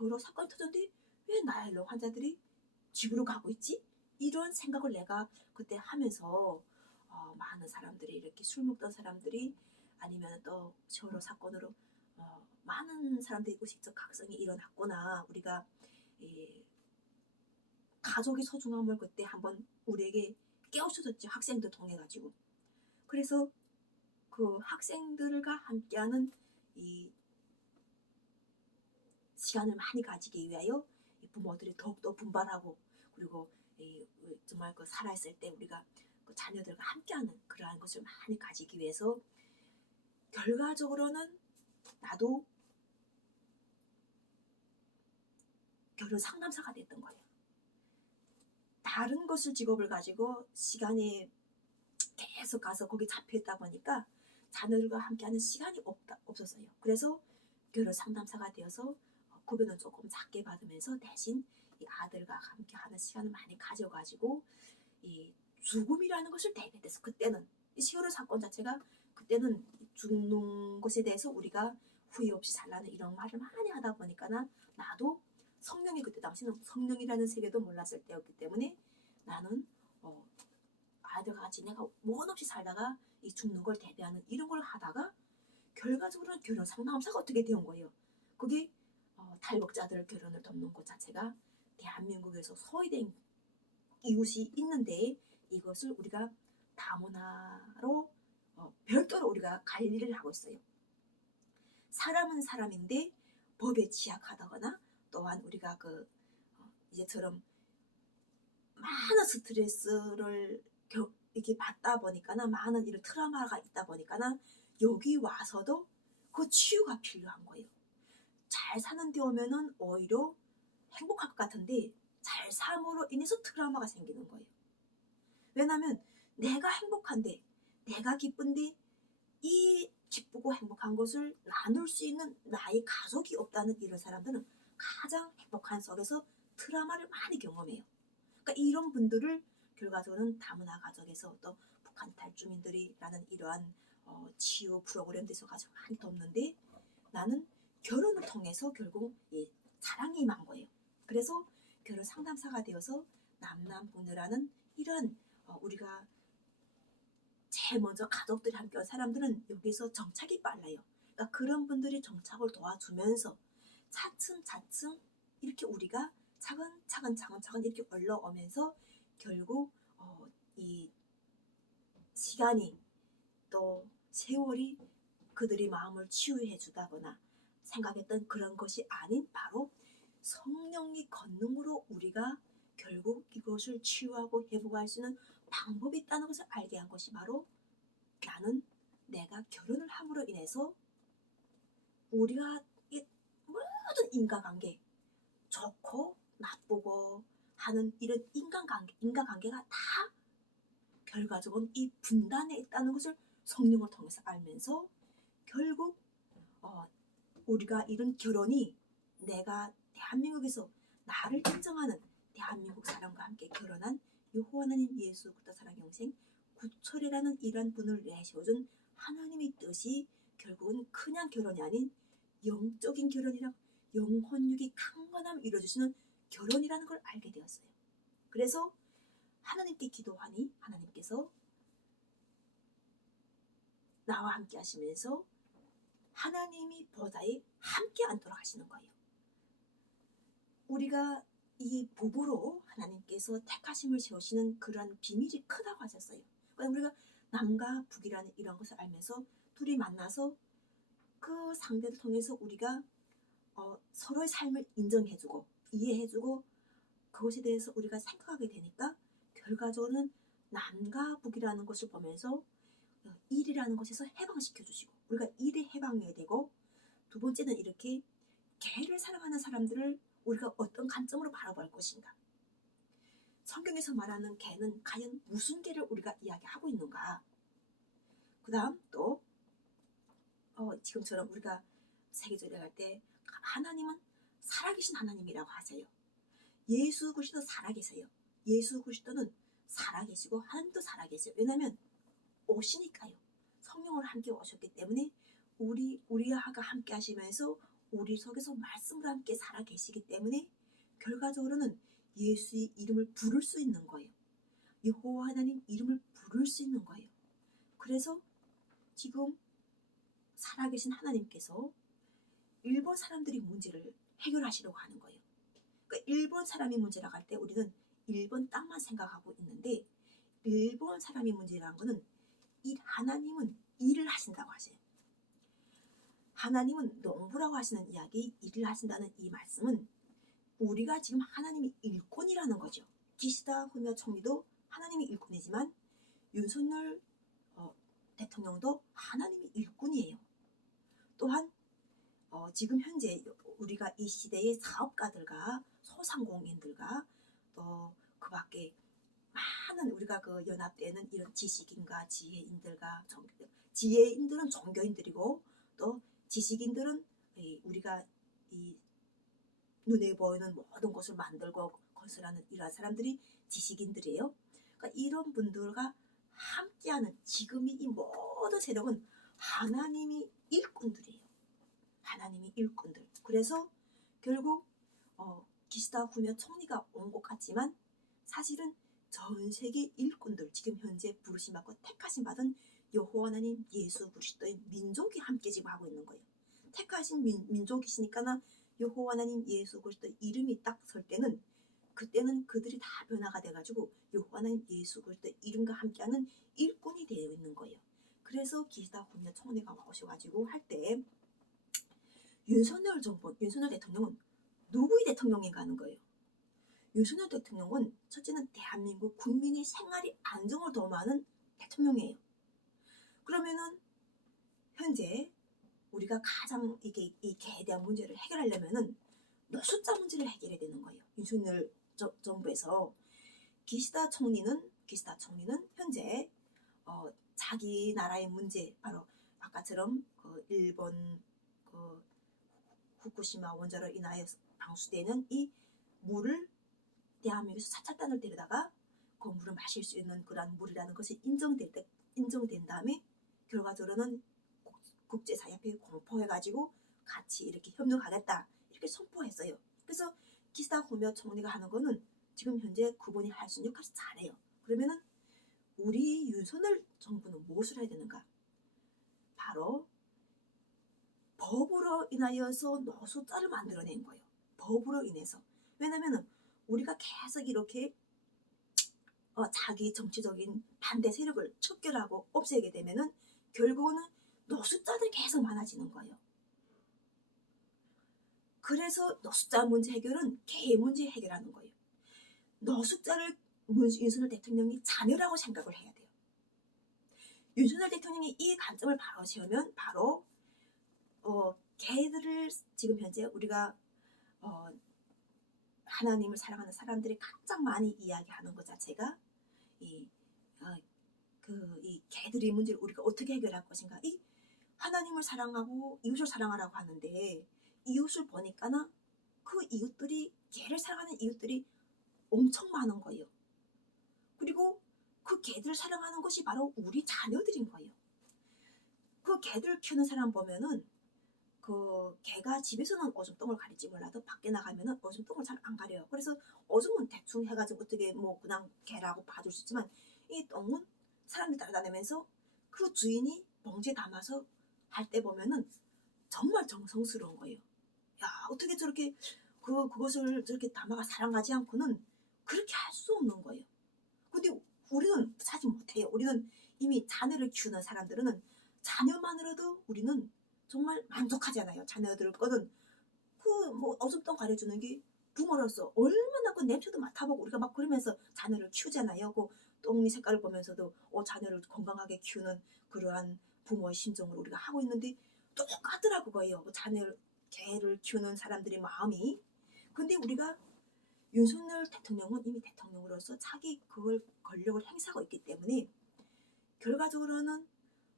여러 사건이 터졌는데 왜 나일론 환자들이 집으로 가고 있지? 이런 생각을 내가 그때 하면서 많은 사람들이 이렇게 술 먹던 사람들이 아니면 또 세월호 사건으로 많은 사람들이 의식적 각성이 일어났구나. 우리가 가족의 소중함을 그때 한번 우리에게 깨우쳐줬죠. 학생들 통해 가지고. 그래서 그 학생들과 함께하는 이 시간을 많이 가지기 위하여 부모들이 더욱더 분발하고, 그리고 정말 그 살아있을 때 우리가 그 자녀들과 함께하는 그러한 것을 많이 가지기 위해서 결과적으로는 나도 결혼 상담사가 됐던 거예요. 다른 것을 직업을 가지고 시간이 계속 가서 거기 잡혀있다 보니까 자녀들과 함께하는 시간이 없었어요. 그래서 결혼 상담사가 되어서 급여는 조금 작게 받으면서 대신 이 아들과 함께하는 시간을 많이 가져가지고 이 죽음이라는 것을 대비해서, 그때는 이 세월호 사건 자체가 그때는 죽는 것에 대해서 우리가 후회 없이 살라는 이런 말을 많이 하다 보니까 나도 성령이, 그때 당시는 성령이라는 세계도 몰랐을 때였기 때문에 나는 아들과 같이 내가 원 없이 살다가 이 죽는 걸 대비하는 이런 걸 하다가 결과적으로는 결혼 상담사가 어떻게 된 거예요. 그게 탈북자들 결혼을 돕는 것 자체가 대한민국에서 소외된 이웃이 있는데 이것을 우리가 다문화로 별도로 우리가 관리를 하고 있어요. 사람은 사람인데 법에 취약하다거나 또 또한 우리가 이제처럼 많은 스트레스를 이렇게 받다 보니까는 많은 이런 트라우마가 있다 보니까는 여기 와서도 그 치유가 필요한 거예요. 잘 사는 데 오면은 오히려 행복할 것 같은데 잘 삶으로 인해서 트라우마가 생기는 거예요. 왜냐하면 내가 행복한데 내가 기쁜데 이 기쁘고 행복한 것을 나눌 수 있는 나의 가족이 없다는 이런 사람들은 가장 행복한 속에서 트라우마를 많이 경험해요. 그러니까 이런 분들을 결과적으로는 다문화 가족에서 또 북한 탈주민들이라는 이러한 치유 프로그램에서 가장 많이 돕는데 나는 결혼을 통해서 결국 사랑이 임한 거예요. 그래서 결혼 상담사가 되어서 남남북녀라는 이런 우리가 제일 먼저 가족들이 함께한 사람들은 여기서 정착이 빨라요. 그러니까 그런 분들이 정착을 도와주면서 차츰차츰 이렇게 우리가 차근차근 이렇게 올라오면서 결국 이 시간이 또 세월이 그들의 마음을 치유해 주다거나 생각했던 그런 것이 아닌 바로 성령의 권능으로 우리가 결국 이것을 치유하고 회복할 수 있는 방법이 있다는 것을 알게 한 것이 바로 나는 내가 결혼을 함으로 인해서 우리가 이 모든 인간관계 좋고 나쁘고 하는 이런 인간관계가 다 결과적으로 이 분단에 있다는 것을 성령을 통해서 알면서 결국 우리가 이런 결혼이 내가 대한민국에서 나를 인정하는 대한민국 사람과 함께 결혼한 여호와 하나님 예수 그리스도 사랑 영생 구철이라는 이런 분을 내세워준 하나님의 뜻이 결국은 그냥 결혼이 아닌 영적인 결혼이라 영혼육이 강건함 이루어주시는 결혼이라는 걸 알게 되었어요. 그래서 하나님께 기도하니 하나님께서 나와 함께 하시면서 하나님이 보좌에 함께 앉도록 하시는 거예요. 우리가 이 부부로 하나님께서 택하심을 세우시는 그런 비밀이 크다고 하셨어요. 그러니까 우리가 남과 북이라는 이런 것을 알면서 둘이 만나서 그 상대를 통해서 우리가 서로의 삶을 인정해주고 이해해주고 그것에 대해서 우리가 생각하게 되니까 결과적으로는 남과 북이라는 것을 보면서 일이라는 것에서 해방시켜 주시고 우리가 일에 해방해야 되고 두 번째는 이렇게 개를 사랑하는 사람들을 우리가 어떤 관점으로 바라볼 것인가. 성경에서 말하는 개는 과연 무슨 개를 우리가 이야기하고 있는가. 그 다음 또 지금처럼 우리가 세계적으로 할 때 하나님은 살아계신 하나님이라고 하세요. 예수 그리스도 살아계세요. 예수 그리스도는 살아계시고 하나님도 살아계세요. 왜냐하면 오시니까요. 성령으로 함께 오셨기 때문에 우리와 함께 하시면서 우리 속에서 말씀으로 함께 살아계시기 때문에 결과적으로는 예수의 이름을 부를 수 있는 거예요. 여호와 하나님 이름을 부를 수 있는 거예요. 그래서 지금 살아계신 하나님께서 일본 사람들이 문제를 해결하시려고 하는 거예요. 그러니까 일본 사람이 문제라고 할 때 우리는 일본 땅만 생각하고 있는데 일본 사람이 문제라는 거는 하나님은 일을 하신다고 하세요. 하나님은 농부라고 하시는 이야기 일을 하신다는 이 말씀은 우리가 지금 하나님이 일꾼이라는 거죠. 기시다 후미오 총리도 하나님이 일꾼이지만 윤석열 대통령도 하나님이 일꾼이에요. 또한 지금 현재 우리가 이 시대의 사업가들과 소상공인들과 또 그 밖에 많은 우리가 그 연합되는 이런 지식인과 지혜인들은 종교인들이고 또 지식인들은 우리가 이 눈에 보이는 모든 것을 만들고 건설하는 이러한 사람들이 지식인들이에요. 그러니까 이런 분들과 함께하는 지금이 이 모든 세력은 하나님이 일꾼들이에요. 하나님이 일꾼들. 그래서 결국 기시다 후미오 총리가 온 것 같지만 사실은 전 세계 일꾼들 지금 현재 부르심 받고 택하심 받은 여호와 하나님 예수 그리스도의 민족이 함께 지금 하고 있는 거예요. 택하신 민족이시니까 여호와 하나님 예수 그리스도의 이름이 딱 설 때는 그때는 그들이 다 변화가 돼가지고 여호와 하나님 예수 그리스도의 이름과 함께하는 일꾼이 되어 있는 거예요. 그래서 기시다 후미오 총리가 오셔가지고 할 때 윤석열 대통령은 누구의 대통령인가 하는 거예요. 윤석열 대통령은 첫째는 대한민국 국민의 생활이 안정을 도모하는 대통령이에요. 그러면은 현재 우리가 가장 이게 이 개에 대한 문제를 해결하려면은 노숙자 문제를 해결해야 되는 거예요. 윤석열 정부에서 기시다 총리는 현재 자기 나라의 문제, 바로 아까처럼 그 일본 그 후쿠시마 원자로 인하여 방수되는 이 물을 대한민국에서 사찰단을 데려다가 그 물을 마실 수 있는 그런 물이라는 것이 인정된 다음에 결과적으로는 국제사회 앞에 공포해가지고 같이 이렇게 협력하겠다 이렇게 선포했어요. 그래서 기시다 후미오 총리가 하는 거는 지금 현재 그분이 할 수 있는 역할을 잘해요. 그러면은 우리 윤석열 정부는 무엇을 해야 되는가? 바로 법으로 인하여서 노숙자를 만들어낸 거예요. 법으로 인해서. 왜냐면은 우리가 계속 이렇게 자기 정치적인 반대 세력을 척결하고 없애게 되면은 결국은 노숙자들이 계속 많아지는 거예요. 그래서 노숙자 문제 해결은 개 문제 해결하는 거예요. 노숙자를 윤석열 대통령이 자녀라고 생각을 해야 돼요. 윤석열 대통령이 이 관점을 바로 세우면 바로 개들을 지금 현재 우리가 하나님을 사랑하는 사람들이 가장 많이 이야기하는 것 자체가 이 개들의 문제를 우리가 어떻게 해결할 것인가. 이 하나님을 사랑하고 이웃을 사랑하라고 하는데 이웃을 보니까나 그 이웃들이 개를 사랑하는 이웃들이 엄청 많은 거예요. 그리고 그 개들을 사랑하는 것이 바로 우리 자녀들인 거예요. 그 개들 키우는 사람 보면은 그 개가 집에서는 오줌똥을 가릴지 몰라도 밖에 나가면은 오줌똥을 잘 안 가려요. 그래서 오줌은 대충 해가지고 어떻게 뭐 그냥 개라고 봐줄 수 있지만 이 똥은 사람들 따라다니면서 그 주인이 봉지에 담아서 할 때 보면은 정말 정성스러운 거예요. 야, 어떻게 저렇게 그것을 저렇게 담아가 사랑하지 않고는 그렇게 할 수 없는 거예요. 근데 우리는 사실 못해요. 우리는 이미 자녀를 키우는 사람들은 자녀만으로도 우리는 정말 만족하잖아요. 자녀들 거는 뭐 어슴똥 가려주는 게 부모로서 얼마나 그 냄새도 맡아보고 우리가 막 그러면서 자녀를 키우잖아요. 그 똥이 색깔을 보면서도 자녀를 건강하게 키우는 그러한 부모의 심정으로 우리가 하고 있는데 똑같더라고 거예요. 자녀를 개를 키우는 사람들의 마음이. 근데 우리가 윤석열 대통령은 이미 대통령으로서 자기 그걸 권력을 행사하고 있기 때문에 결과적으로는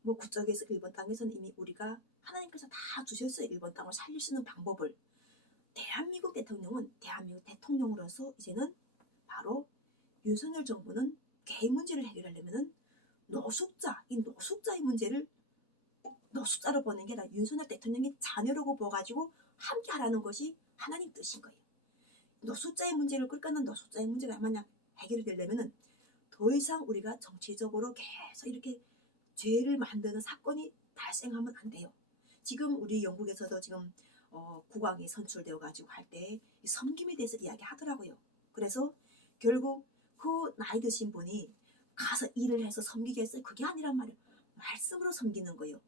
뭐 국적에서 일본 땅에서는 이미 우리가 하나님께서 다 주셨어요. 일본 땅을 살릴 수 있는 방법을. 대한민국 대통령은 대한민국 대통령으로서 이제는 바로 윤석열 정부는 개 문제를 해결하려면은 노숙자의 문제를 노숙자로 보는 게 아니라 윤석열 대통령이 자녀라고 봐가지고 함께 하라는 것이 하나님 뜻인 거예요. 노숙자의 문제를 끌까는 노숙자의 문제가 만약 해결이 되려면은 더 이상 우리가 정치적으로 계속 이렇게 죄를 만드는 사건이 발생하면 안 돼요. 지금 우리 영국에서도 지금 국왕이 선출되어 가지고 할 때 섬김에 대해서 이야기하더라고요. 그래서 결국 그 나이 드신 분이 가서 일을 해서 섬기겠어요? 그게 아니란 말이에요. 말씀으로 섬기는 거예요.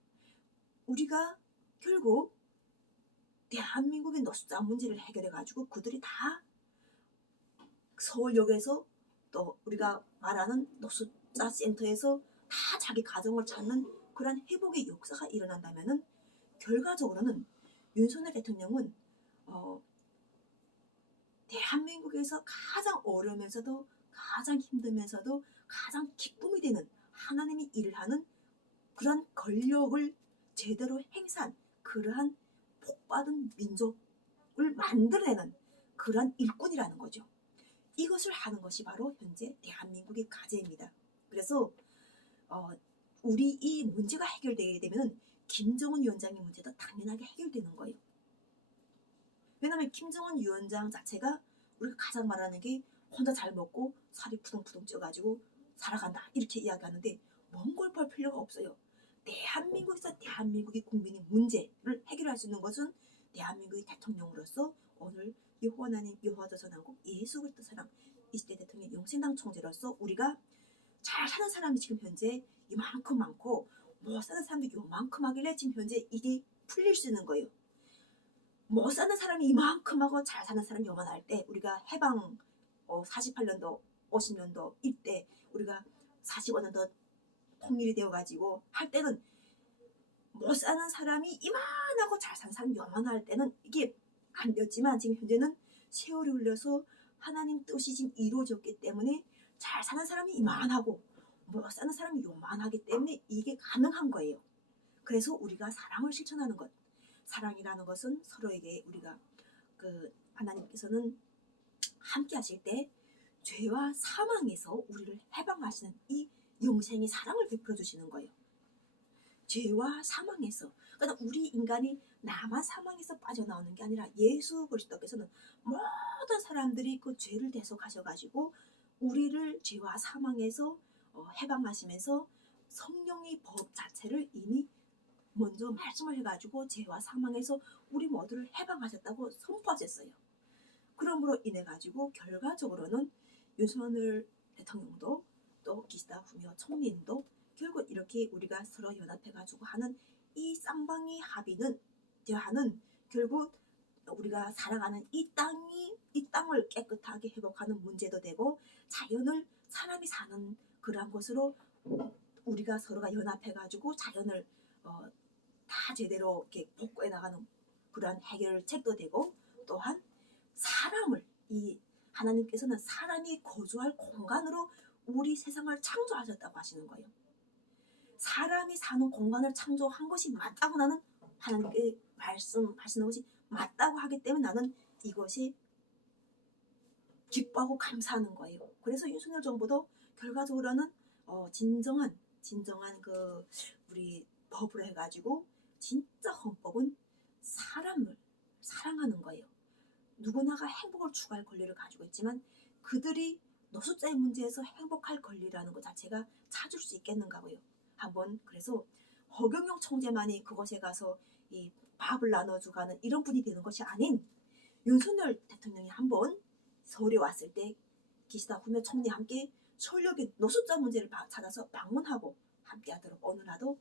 우리가 결국 대한민국의 노숙자 문제를 해결해 가지고 그들이 다 서울역에서 또 우리가 말하는 노숙자 센터에서 다 자기 가정을 찾는 그런 회복의 역사가 일어난다면은 결과적으로는 윤석열 대통령은 대한민국에서 가장 어려우면서도 가장 힘들면서도 가장 기쁨이 되는 하나님이 일을 하는 그런 권력을 제대로 행사한 그러한 복받은 민족을 만들어내는 그러한 일꾼이라는 거죠. 이것을 하는 것이 바로 현재 대한민국의 과제입니다. 그래서 우리 이 문제가 해결되게 되면 김정은 위원장의 문제도 당연하게 해결되는 거예요. 왜냐하면 김정은 위원장 자체가 우리가 가장 말하는 게 혼자 잘 먹고 살이 푸둥푸둥 쪄가지고 살아간다 이렇게 이야기하는데 먼 걸 볼 필요가 없어요. 대한민국에서 대한민국의 국민의 문제를 해결할 수 있는 것은 대한민국의 대통령으로서 오늘 여호와 하나님 여호와저 선한국 예수 그리스도 사랑 20대 대통령 영생당 총재로서 우리가 잘 사는 사람이 지금 현재 이만큼 많고 못 사는 사람도 요만큼 하길래 지금 현재 이게 풀릴 수 있는 거예요. 못 사는 사람이 이만큼 하고 잘 사는 사람이 요만할 때, 우리가 해방 48년도 50년도 이때 우리가 45년도 통일이 되어가지고 할 때는 못 사는 사람이 이만하고 잘 사는 사람이 요만할 때는 이게 안 되었지만, 지금 현재는 세월이 흘러서 하나님 뜻이 지금 이루어졌기 때문에 잘 사는 사람이 이만하고 못 사는 사람이 요만하기 때문에 이게 가능한 거예요. 그래서 우리가 사랑을 실천하는 것, 사랑이라는 것은 서로에게 우리가 하나님께서는 함께 하실 때 죄와 사망에서 우리를 해방하시는 이 영생의 사랑을 베풀어 주시는 거예요. 죄와 사망에서, 그러니까 우리 인간이 나만 사망에서 빠져나오는 게 아니라 예수 그리스도께서는 모든 사람들이 그 죄를 대속하셔가지고 우리를 죄와 사망에서 해방하시면서 성령의 법 자체를 이미 먼저 말씀을 해가지고 죄와 사망에서 우리 모두를 해방하셨다고 선포하셨어요. 그러므로 인해 가지고 결과적으로는 윤석열 대통령도 또 기시다 후미오 총리도 결국 이렇게 우리가 서로 연합해가지고 하는 이 쌍방의 합의는 대화는 결국 우리가 살아가는 이 땅을 깨끗하게 회복하는 문제도 되고, 자연을 사람이 사는 그러한 곳으로 우리가 서로가 연합해가지고 자연을 다 제대로 이렇게 복구해 나가는 그러한 해결책도 되고, 또한 사람을, 이 하나님께서는 사람이 거주할 공간으로 우리 세상을 창조하셨다고 하시는 거예요. 사람이 사는 공간을 창조한 것이 맞다고 나는 하나님께 말씀하시는 것이 맞다고 하기 때문에 나는 이것이 기뻐하고 감사하는 거예요. 그래서 윤석열 정부도 결과적으로는 진정한 우리 법으로 해가지고 진짜 헌법은 사람을 사랑하는 거예요. 누구나가 행복을 추구할 권리를 가지고 있지만 그들이 노숙자의 문제에서 행복할 권리라는 것 자체가 찾을 수 있겠는가고요. 한번 그래서 허경영 총재만이 그곳에 가서 이 밥을 나눠주가는 이런 분이 되는 것이 아닌, 윤석열 대통령이 한번 서울에 왔을 때 기시다 후미오 총리와 함께 서울역의 노숙자 문제를 찾아서 방문하고 함께하도록 오늘라도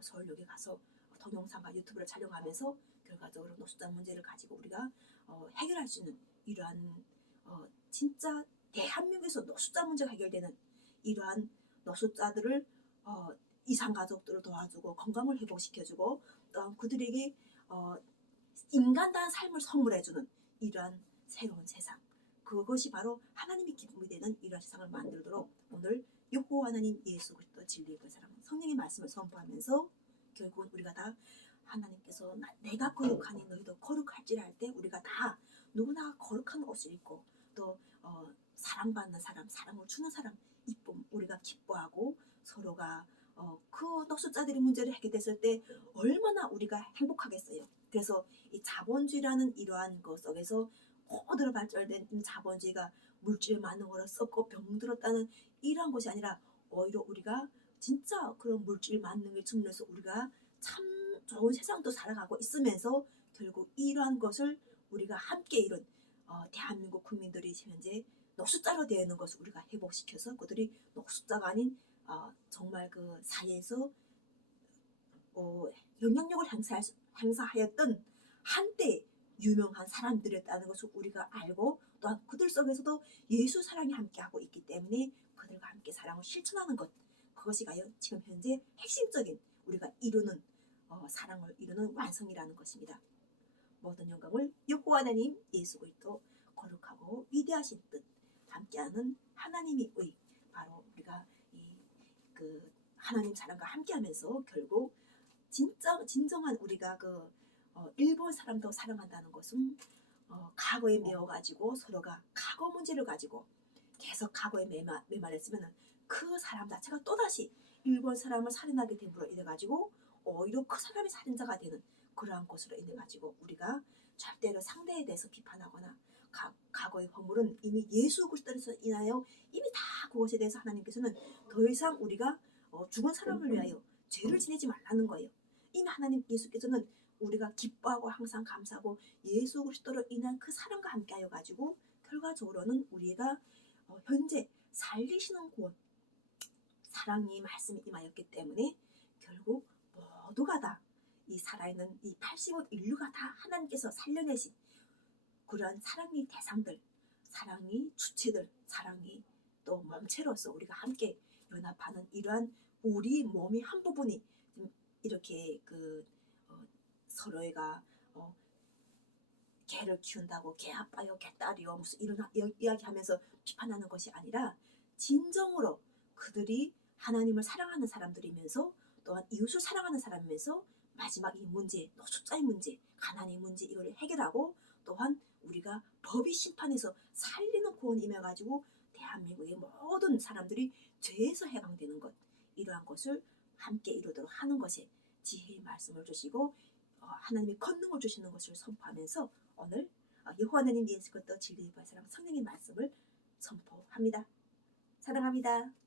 서울역에 가서 동영상과 유튜브를 촬영하면서 결과적으로 노숙자 문제를 가지고 우리가 해결할 수 있는 이러한 진짜 대한민국에서 노숙자 문제가 해결되는 이러한 노숙자들을 이산가족들을 도와주고 건강을 회복시켜주고 또한 그들에게 인간다운 삶을 선물해주는 이러한 새로운 세상, 그것이 바로 하나님의 기쁨이 되는 이러한 세상을 만들도록 오늘 여호와 하나님 예수 그리스도 진리의 그 사랑 성령의 말씀을 선포하면서 결국은 우리가 다 하나님께서 내가 거룩하니 너희도 거룩할지라 할 때 우리가 다 누구나 거룩한 옷을 입고 또 사랑받는 사람, 사랑을 주는 사람, 이쁨, 우리가 기뻐하고 서로가 그 노숙자들의 문제를 해결됐을 때 얼마나 우리가 행복하겠어요. 그래서 이 자본주의라는 이러한 것 속에서 고도로 발달된 이 자본주의가 물질 많은 거로 썩고 병들었다는 이러한 것이 아니라 오히려 우리가 진짜 그런 물질 만능의 측면에서 우리가 참 좋은 세상도 살아가고 있으면서 결국 이러한 것을 우리가 함께 이룬 대한민국 국민들이 현재 노숙자로 되어 있는 것을 우리가 회복시켜서 그들이 노숙자가 아닌 정말 그 사회에서 영향력을 행사하였던 한때 유명한 사람들이었다는 것을 우리가 알고, 또한 그들 속에서도 예수 사랑이 함께하고 있기 때문에 그들과 함께 사랑을 실천하는 것, 그것이 과연 지금 현재 핵심적인 우리가 이루는 사랑을 이루는 완성이라는 것입니다. 모든 영광을 여호와 하나님 예수 그리스도 거룩하고 위대하신 뜻 함께하는 하나님의 의, 바로 우리가 그 하나님 사랑과 함께하면서 결국 진정한 우리가 일본 사람도 사랑한다는 것은 과거에 매어가지고 서로가 과거 문제를 가지고 계속 과거에 매말했으면 그 사람 자체가 또다시 일본 사람을 살인하게 됨으로 인해가지고 오히려 그 사람이 살인자가 되는 그러한 것으로 인해가지고 우리가 절대로 상대에 대해서 비판하거나 과거의 허물은 이미 예수 그리스도에서 인하여 이미 다 그것에 대해서 하나님께서는 더 이상 우리가 죽은 사람을 위하여 죄를 지내지 말라는 거예요. 이미 하나님 예수께서는 우리가 기뻐하고 항상 감사하고 예수 그리스도로 인한 그 사랑과 함께하여 가지고 결과적으로는 우리가 현재 살리시는 곳 사랑이 말씀이 임하였기 때문에 결국 모두가 다 이 살아있는 이 80억 인류가 다 하나님께서 살려내신 그러한 사랑의 대상들, 사랑의 주체들, 사랑의 또 몸체로서 우리가 함께 연합하는 이러한 우리 몸의 한 부분이 이렇게 서로가 개를 키운다고 개 아빠요, 개 딸이요 무슨 이런 이야기하면서 비판하는 것이 아니라 진정으로 그들이 하나님을 사랑하는 사람들이면서 또한 이웃을 사랑하는 사람이면서 마지막 이 문제, 노숙자의 문제, 가난의 문제 이걸 해결하고 또한 우리가 법의 심판에서 살리는 구원이 임해가지고 대한민국의 모든 사람들이 죄에서 해방되는 것, 이러한 것을 함께 이루도록 하는 것에 지혜의 말씀을 주시고 하나님의 권능을 주시는 것을 선포하면서 오늘 여호와 하나님 예수 그리스도 진리의 사랑 성령의 말씀을 선포합니다. 사랑합니다.